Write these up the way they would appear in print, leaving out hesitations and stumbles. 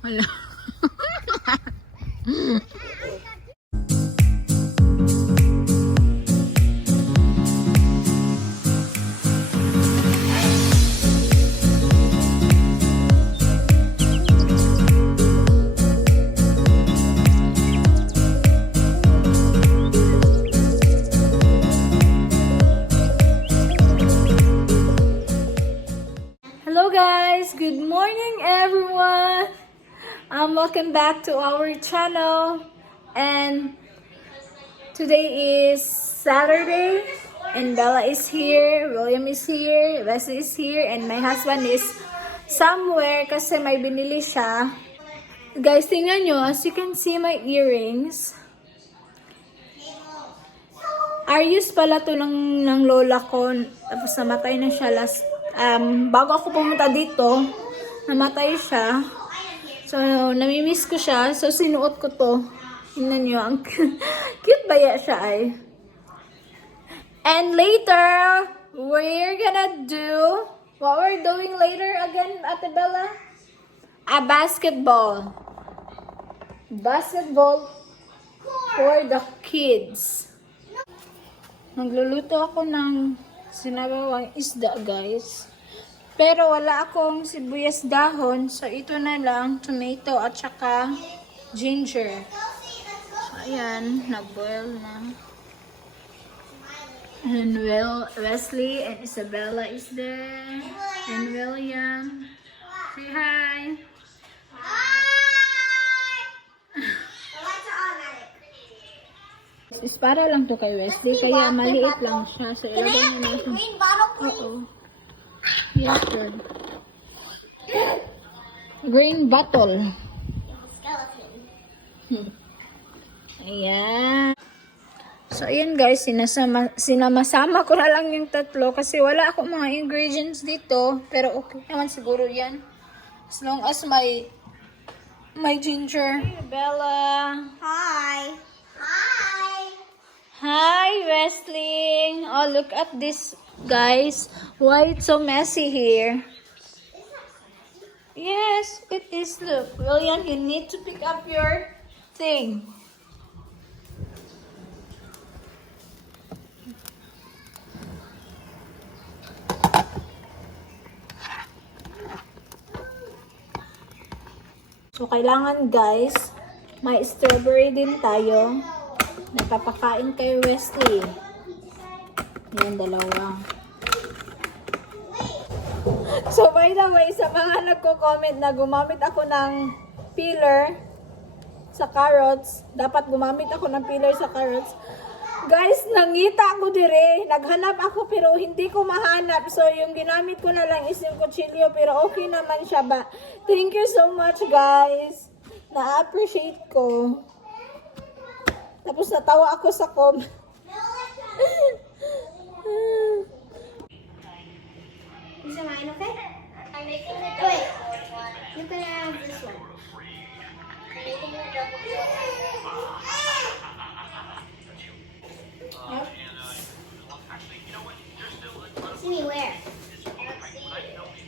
Wala. Hello guys! Good morning everyone! Welcome back to our channel, and today is Saturday and Bella is here, William is here, Wesley is here, and my husband is somewhere kasi may binili siya. Guys, tingnan nyo, as you can see my earrings. Arius pala to ng lola ko, tapos namatay na siya bago ako pumunta dito, namatay siya. So, namimiss ko siya. So, sinuot ko to. Tingnan nyo, ang cute baya siya ay. And later, we're gonna do, what we're doing later again, Ate Bella? A basketball. Basketball for the kids. Nagluluto ako ng sinabawang isda, guys. Pero wala akong sibuyas dahon, so ito na lang, tomato at saka ginger. So, ayan, nag-boil na. And Wesley and Isabella is there. And William. Say hi. Is para lang to kay Wesley, kaya maliit lang siya. So, ilagay na natin. Oo. Yes, good. Green bottle. Ayan. So, ayan guys, sinama-sama ko na lang yung tatlo kasi wala akong mga ingredients dito. Pero okay naman siguro yan. As long as may ginger. Hey, Bella. Hi. Hi. Hi, Wesley. Oh, look at this, guys. Why it's so messy here? Yes, it is. Look, William, you need to pick up your thing. So, kailangan, guys, may strawberry din tayo. Napapakain kay Wesley. Yan, dalawa. So, by the way, sa mga nagko-comment na gumamit ako ng peeler sa carrots, dapat gumamit ako ng peeler sa carrots. Guys, nangita ako dire. Naghanap ako pero hindi ko mahanap. So, yung ginamit ko na lang is yung kutsilyo, pero okay naman siya ba. Thank you so much, guys. Na-appreciate ko. Tapos natawa ako sa comment. Is it mine okay? I'm making the double. Wait. You can have this one. I'm making the double. Nope. See me where?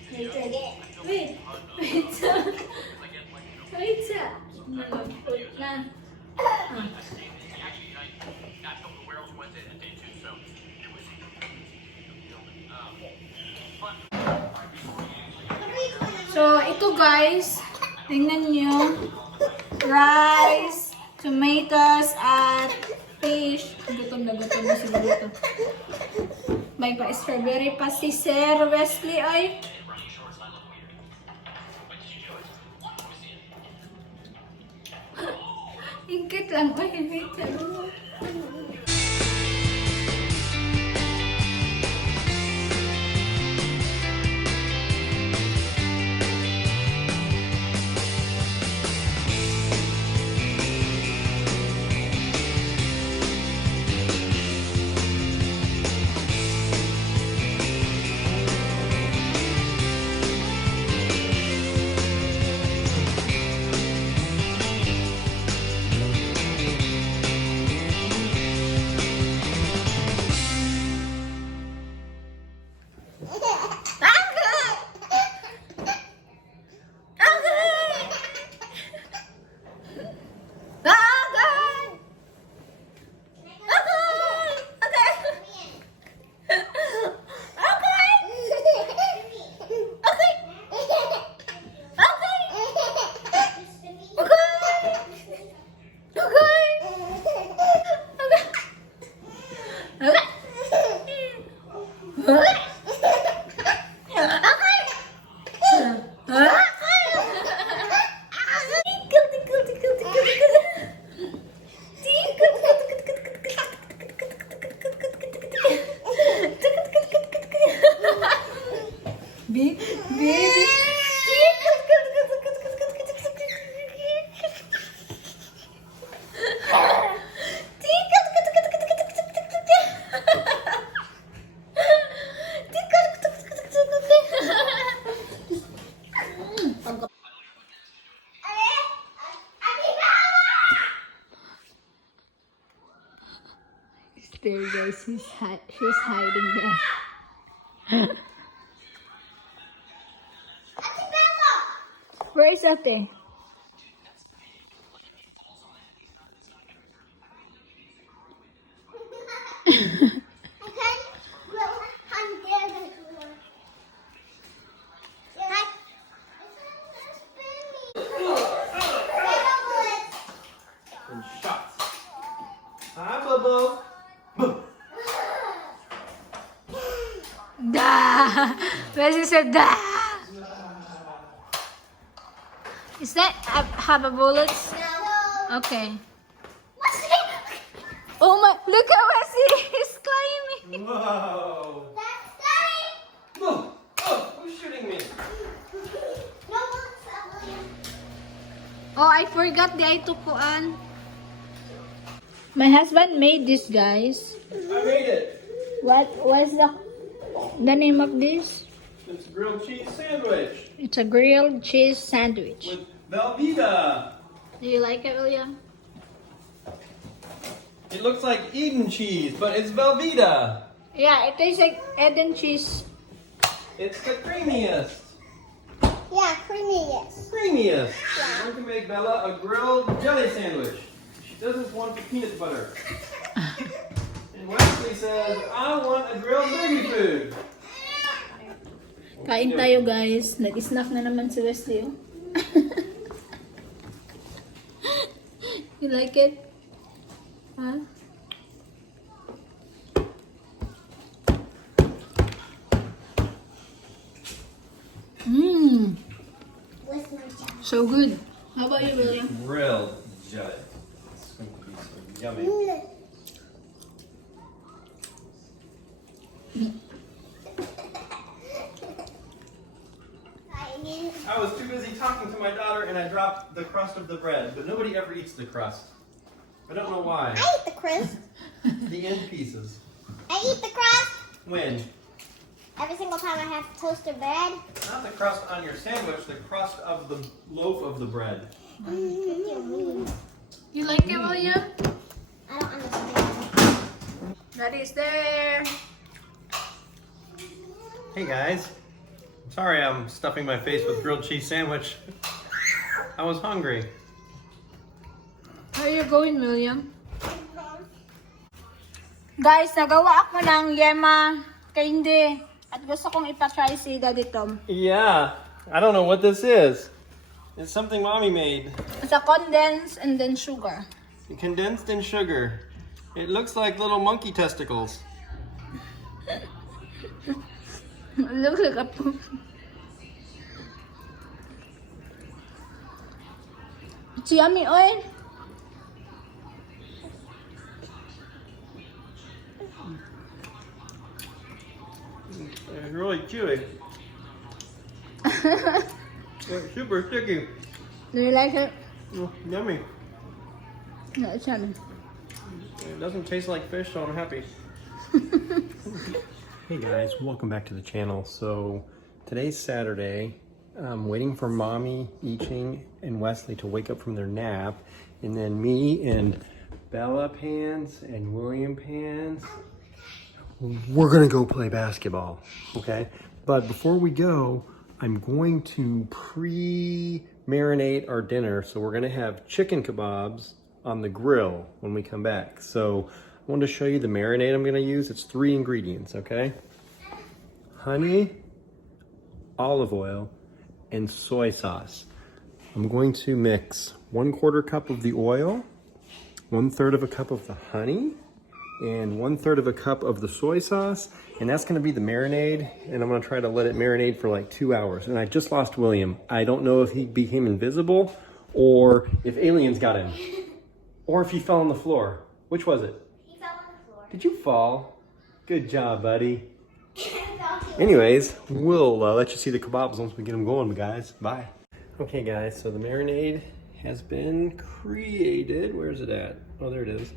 Later again. Wait. Wait. Nag-put na. So, ito guys, tingnan nyo, rice, tomatoes, at fish. Gutom na siguro ito. May pa-strawberry pa si Sir Wesley ay. Ingkit lang. Ay, wait. Baby. There, guys, she's hiding there. Where is Ate? And shots. Hi, Bobo. Da! Wesley said da! Is that have a bullets? No. Okay. Oh my! Look at Wesley! He's climbing. Whoa. That's Daddy. Whoa. Oh, who's shooting me? No one's William. Oh, I forgot the itukuan. My husband made this, guys. I made it. What's the name of this? It's a grilled cheese sandwich It's a grilled cheese sandwich. with Velveeta. Do you like it, William? It looks like Eden cheese, but it's Velveeta. Yeah, it tastes like Eden cheese. It's the creamiest. Yeah, creamy, yes. Creamiest. We're going to make Bella a grilled jelly sandwich. She doesn't want the peanut butter. And Wesley says, I want a grilled baby food. Kain tayo, guys. Nag-snack na naman si Wesley. Oh. You like it? Huh? Mmm. With my job. So good. How about you, William? Grilled jelly. It's going to be so yummy. I was too busy talking to my daughter and I dropped the crust of the bread, but nobody ever eats the crust. I don't know why. I eat the crust. The end pieces. I eat the crust. When? Every single time I have toasted bread. Not the crust on your sandwich, the crust of the loaf of the bread. You like it, William? I don't understand. Daddy's there. Hey guys. Sorry I'm stuffing my face with grilled cheese sandwich. I was hungry. How are you going, William? Guys, nagawa ako ng yema candy. At gusto kong ipatry si Daddy Tom. Yeah, I don't know what this is. It's something Mommy made. It's a condensed and then sugar. Condensed in sugar. It looks like little monkey testicles. It looks like a poop. It's yummy, oil. It's really chewy. It's super sticky. Do you like it? Yummy. No, it's yummy. It doesn't taste like fish, so I'm happy. Hey guys, welcome back to the channel. So today's Saturday. I'm waiting for Mommy, Iching, and Wesley to wake up from their nap, and then me and Bella Pants and William Pants, we're gonna go play basketball, okay? But before we go, I'm going to pre-marinate our dinner. So we're gonna have chicken kebabs on the grill when we come back. So I wanted to show you the marinade I'm gonna use. It's 3 ingredients, okay? Honey, olive oil, and soy sauce. I'm going to mix 1/4 cup of the oil, 1/3 of a cup of the honey, and 1/3 of a cup of the soy sauce, and that's gonna be the marinade, and I'm gonna try to let it marinate for like 2 hours. And I just lost William. I don't know if he became invisible, or if aliens got him, or if he fell on the floor. Which was it? He fell on the floor. Did you fall? Good job, buddy. I fell Anyways, we'll let you see the kebabs once we get them going, guys. Bye. Okay, guys, so the marinade has been created. Where's it at? Oh, there it is.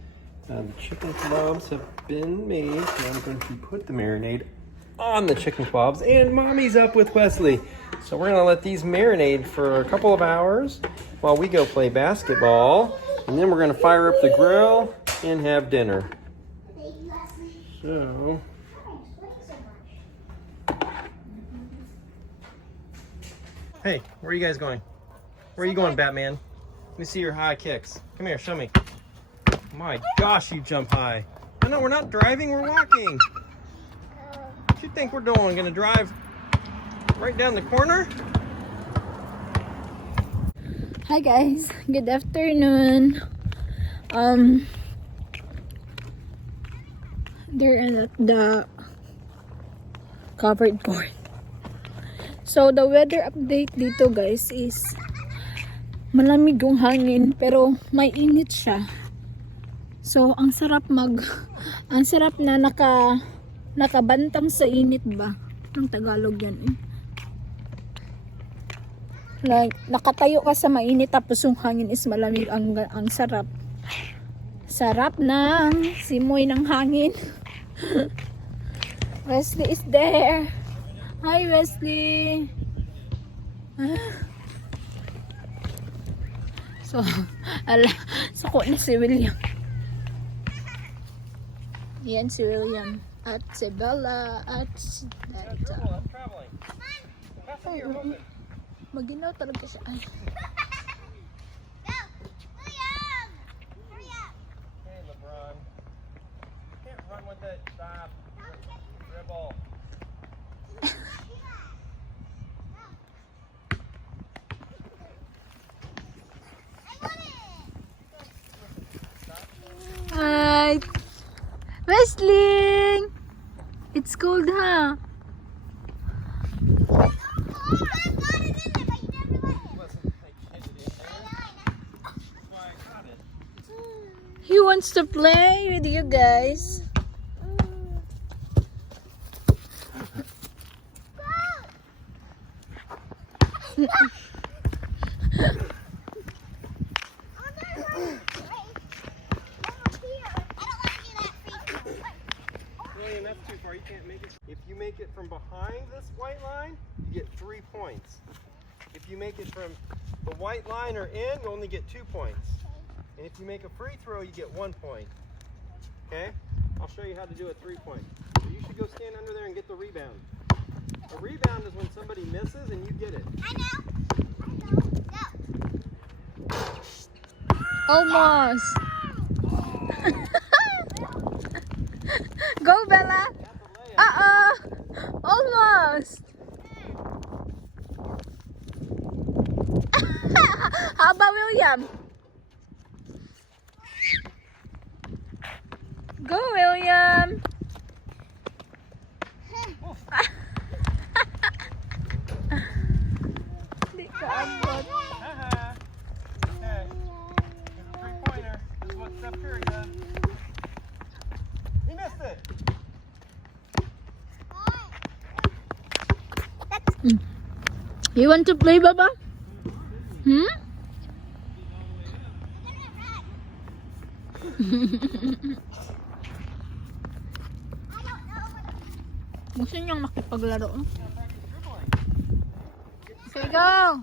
The chicken kebabs have been made. Now I'm going to put the marinade on the chicken kebabs, and Mommy's up with Wesley. So we're going to let these marinate for a couple of hours while we go play basketball, and then we're going to fire up the grill and have dinner. So, hey, where are you guys going? Where are you going, Batman? Let me see your high kicks. Come here, show me. My gosh, you jump high. I know, we're not driving, we're walking. What you think we're doing? Gonna drive right down the corner? Hi guys, good afternoon. They're at the covered court. So the weather update dito guys is malamig yung hangin pero may init siya. So ang sarap na nakabantang sa init ba? Ang Tagalog yan eh. Like nakatayo ka sa mainit tapos yung hangin is malamig, ang sarap. Sarap ng simoy ng hangin. Wesley is there. Hi Wesley. So, sako na si William. Yan si William. At si Bella. At si Dada. Maginaw talaga siya. Ay. Hey, LeBron. Can't run with it. Stop. Dribble. Hi. Wesley. It's cold, huh? He wants to play with you guys. William, that's too far. You can't make it. If you make it from behind this white line, you get 3 points. If you make it from the white line or in, you only get 2 points. And if you make a free throw, you get 1 point. Okay? I'll show you how to do a 3-point. So you should go stand under there and get the rebound. A rebound is when somebody misses and you get it. I know. Go. Almost. Go, Bella. Almost. How about William? Go, William. Di ka abot. Haha. Okay. Here's a 3-pointer. This is what Steph Curry does. He missed it. You want to play, Baba? Hmm? Gusto niyang makipaglaro. Okay, go!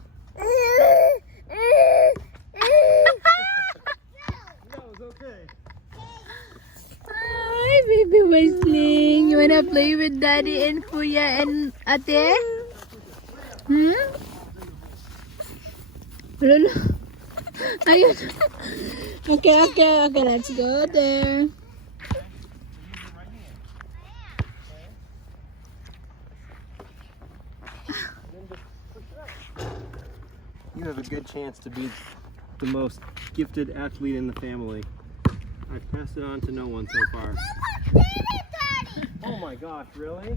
That was okay. Hi, baby Wesley. You wanna play with Daddy and Kuya and Ate? Hmm? Lolo. Ayun. Okay, let's go there. You have a good chance to be the most gifted athlete in the family. I've passed it on to no one so far. Oh my gosh, really?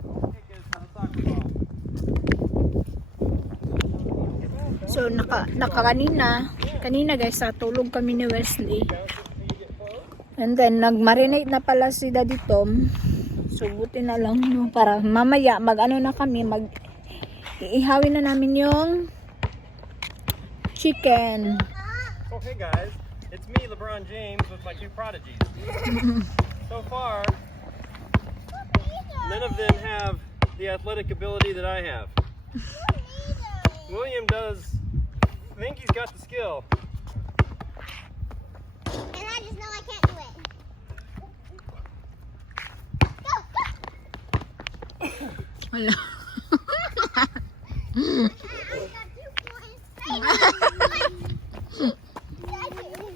Okay, kids, have a soccer ball. So, kanina guys, tulog kami ni Wesley. And then, nag-marinate na pala si Daddy Tom. So, So buti na lang no, para mamaya mag-ano na kami, iihawin na namin yung chicken. So hey guys, it's me, LeBron James, with my two prodigies. So far, none of them have the athletic ability that I have. William does think he's got the skill. And I just know I can't do it. Go, go! Wala.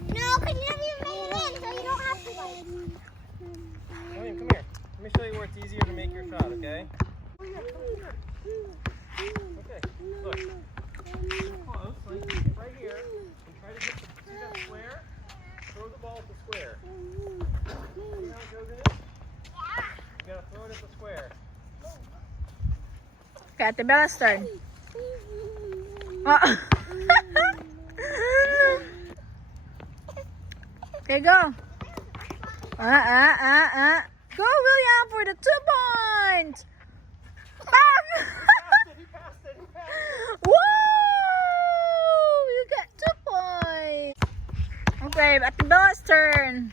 No, because you never even made it in, so you don't have to go. William, come here. Let me show you where it's easier to make your shot, okay? Okay, look. Close, like right here, and try to get see that square? Throw the ball at the square. See how it goes in it? You gotta throw it at the square. Okay, Ate Bella's turn. Okay, go. Go, William, for the 2 points. Bang! He passed it. Woo! You got 2 points. Okay, Ate Bella's turn.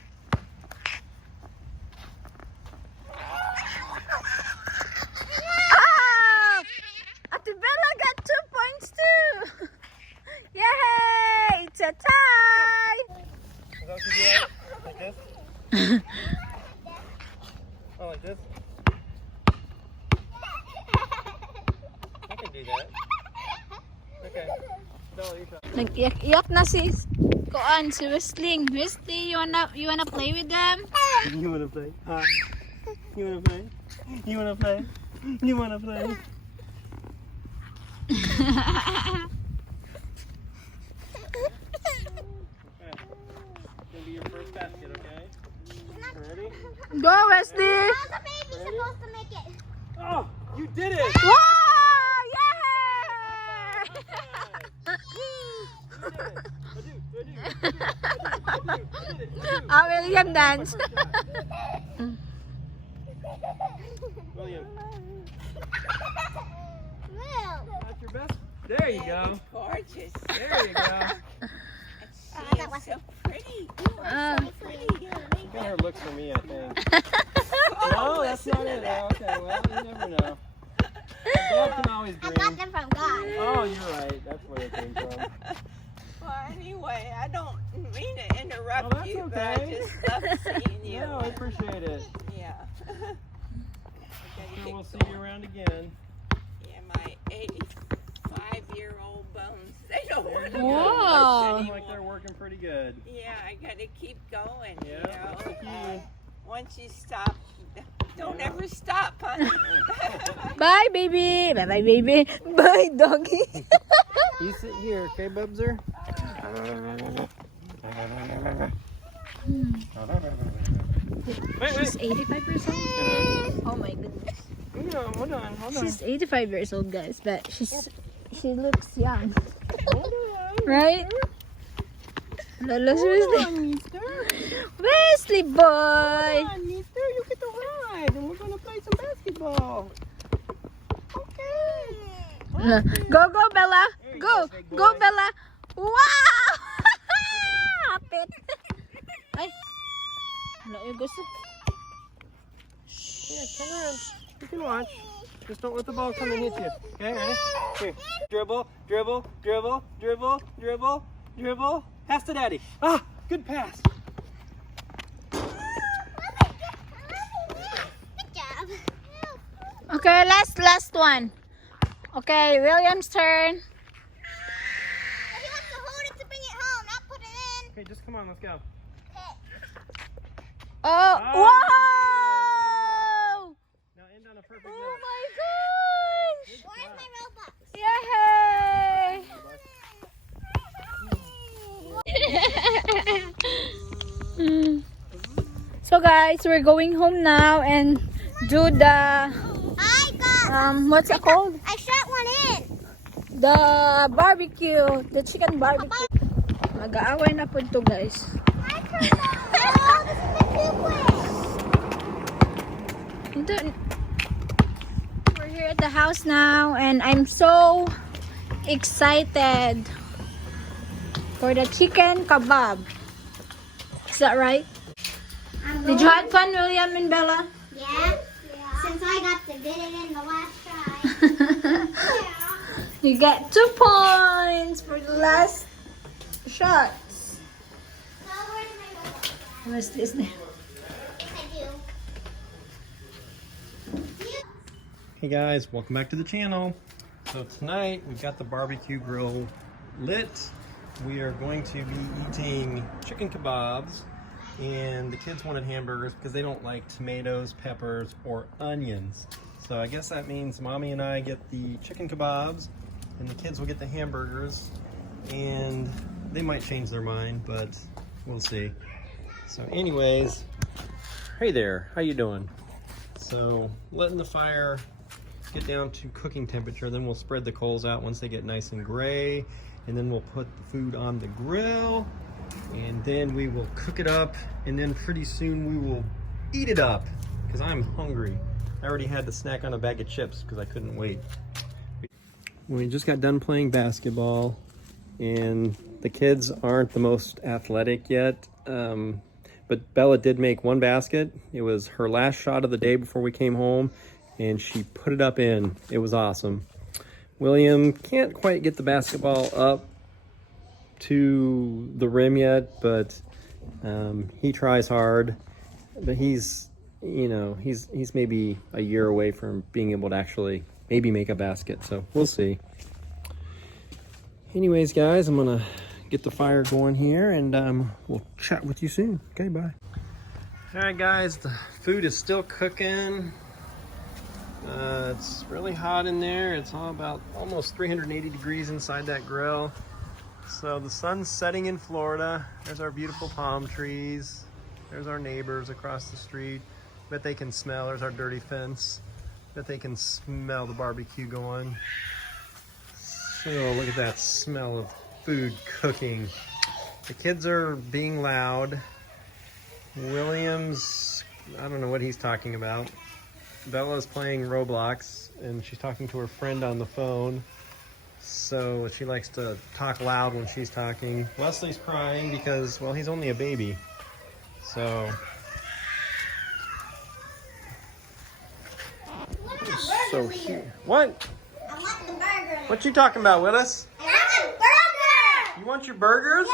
Ah! Ate Bella got 2 points too. Yay! It's a tie. Is that what you do? Like this? Oh, like this? I can do that. Okay. Bella, you try. Nag-iyak na si Westling. Wesley, you wanna play with them? You wanna play? You wanna play? You wanna play? You wanna play? Gonna be your first basket, okay? Ready? Go, Wesley. How's the baby supposed to make it? Oh, you did it! Wow! Ah, William dance. William, Will. that's your best. There you go. Gorgeous. There you go. She is so pretty. Pretty. Look at her looks for me, I think. No, that's not it. Oh, okay, well, you never know. God can always I dream. got them from God. Oh, you're right. That's where it came from. Well, anyway, I don't mean to interrupt Oh, that's you, but I okay. just love seeing you. No, I appreciate it. Yeah. So we'll see you around again. Yeah, my 85-year-old bones, they don't want to Whoa. Seem like they're working pretty good. Yeah, I got to keep going, Yeah, you that's the know. key. Once you stop, don't ever stop, honey. Bye, baby. Bye, baby. Bye, doggy. You sit here, okay, Bubser? Wait, She's wait. 85 years old. Oh my goodness. Hold on. She's 85 years old, guys, but she looks young, Hold on. right? Lala's Wesley. Hold on, mister. Wesley boy. Hold on, mister. You get to ride, and we're going to play some basketball. Okay. Go, Bella. There you Go, go, big boy. go, Bella. Wow! Hapit. Ay. Wala yung gusto. Yeah, turn around. You can watch. Just don't let the ball come and hit you. Okay, ready? Here. Dribble, dribble, dribble, dribble, dribble, dribble. Pass to daddy. Ah, good pass. Good job. Okay, last one. Okay, William's turn. He wants to hold it to bring it home, not put it in. Okay, just come on, let's go. Oh, Oh, whoa! Now end on a perfect Oh note. my gosh! Where's my Robux? Yay! So guys, we're going home now and do the I got. what's it called? I shot one in. The barbecue, the chicken barbecue. Mag-aaway na po ito, guys. Oh, this is the two way. We're here at the house now, and I'm so excited for the chicken kebab. Is that right? Did you have fun, William and Bella? Yeah. Since I got to get it in the last try. You get 2 points for the last shots. So where's my notebook? What's this now? I do. Hey guys, welcome back to the channel. So tonight we've got the barbecue grill lit. We are going to be eating chicken kebabs, and the kids wanted hamburgers because they don't like tomatoes, peppers, or onions. So I guess that means Mommy and I get the chicken kebabs and the kids will get the hamburgers, and they might change their mind, but we'll see. So anyways, hey there, how you doing? So letting the fire get down to cooking temperature, then we'll spread the coals out once they get nice and gray, and then we'll put the food on the grill, and then we will cook it up, and then pretty soon we will eat it up because I'm hungry. I already had to snack on a bag of chips because I couldn't wait. We just got done playing basketball, and the kids aren't the most athletic yet, but Bella did make 1 basket. It was her last shot of the day before we came home, and she put it up in. It was awesome. William can't quite get the basketball up to the rim yet, but he tries hard. But he's maybe a year away from being able to actually maybe make a basket, so we'll see. Anyways, guys, I'm gonna get the fire going here, and we'll chat with you soon. Okay, bye. All right, guys, the food is still cooking. It's really hot in there. It's all about almost 380 degrees inside that grill. So the sun's setting in Florida. There's our beautiful palm trees. There's our neighbors across the street. Bet they can smell. There's our dirty fence. Bet they can smell the barbecue going. So look at that smell of food cooking. The kids are being loud. William's, I don't know what he's talking about. Bella's playing Roblox, and she's talking to her friend on the phone. So she likes to talk loud when she's talking. Wesley's crying because, well, he's only a baby. So here. What? I want the burger. What you talking about, Willis? I want a burger. You want your burgers?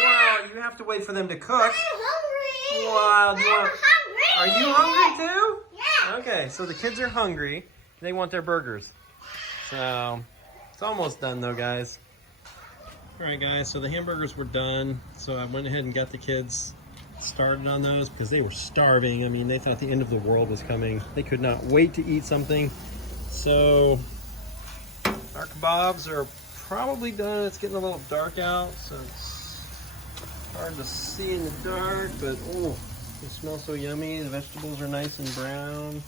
Yeah. Well, you have to wait for them to cook. I'm hungry. Wow, do you want? hungry. Are you hungry too? Yeah. Okay, so the kids are hungry. They want their burgers. So it's almost done though, guys. All right, guys, so the hamburgers were done. So I went ahead and got the kids started on those because they were starving. I mean, they thought the end of the world was coming. They could not wait to eat something. So our kebabs are probably done. It's getting a little dark out, so it's hard to see in the dark, but oh, it smells so yummy. The vegetables are nice and brown,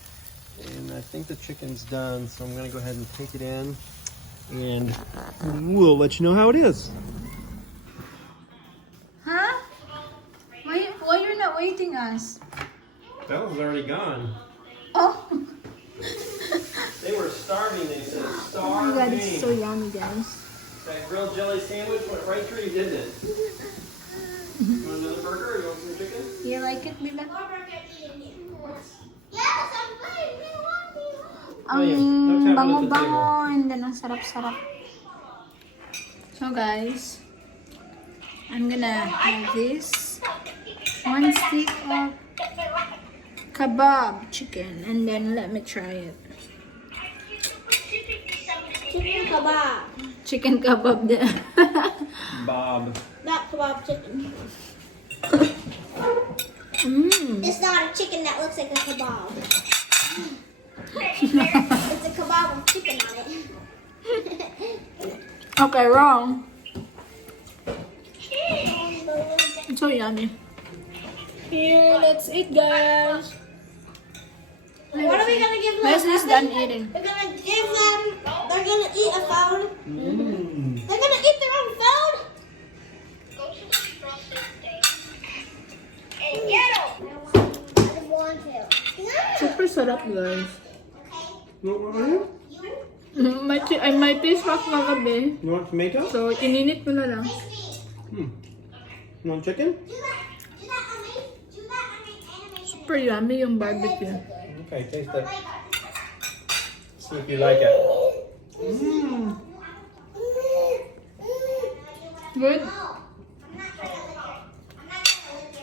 and I think the chicken's done, so I'm gonna go ahead and take it in, and we'll let you know how it is. Huh? Why you're not waiting us? Bella's already gone. Oh. They were starving, they said. Oh my god, it's so yummy, guys. That grilled jelly sandwich went right through you, didn't it? You want another burger or you want some chicken? You like it, Bila? Yes, I'm playing. Ang bango-bango, and then ang sarap-sarap. So guys, I'm gonna have this 1 stick of kebab chicken, and then let me try it. Chicken kebab. Chicken kebab din. Bob. Not kebab chicken. It's not a chicken that looks like a kebab. It's a kebab with chicken on it. Okay, wrong. It's so yummy. Here, let's eat, guys. What are we gonna give them? Wesley's done eating. We're gonna give them. They're gonna eat a phone. They're gonna eat their own phone. Go to the frosted steak and get them. I want to. Super sarap, guys. What are you? May fish pack na gabi. You want tomato? So, ininit ko na lang. You want chicken? Super yummy yung barbecue. Okay, taste it. See if you like it. Good?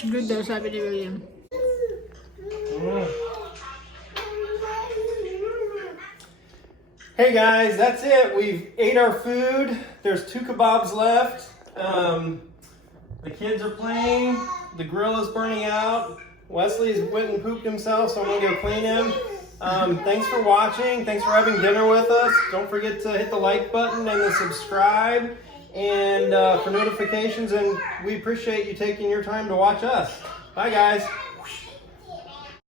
Good daw, sabi ni William. Hey guys, that's it. We've ate our food. There's 2 kebabs left. The kids are playing. The grill is burning out. Wesley's went and pooped himself, so I'm gonna go clean him. Thanks for watching. Thanks for having dinner with us. Don't forget to hit the like button and the subscribe and for notifications. And we appreciate you taking your time to watch us. Bye guys.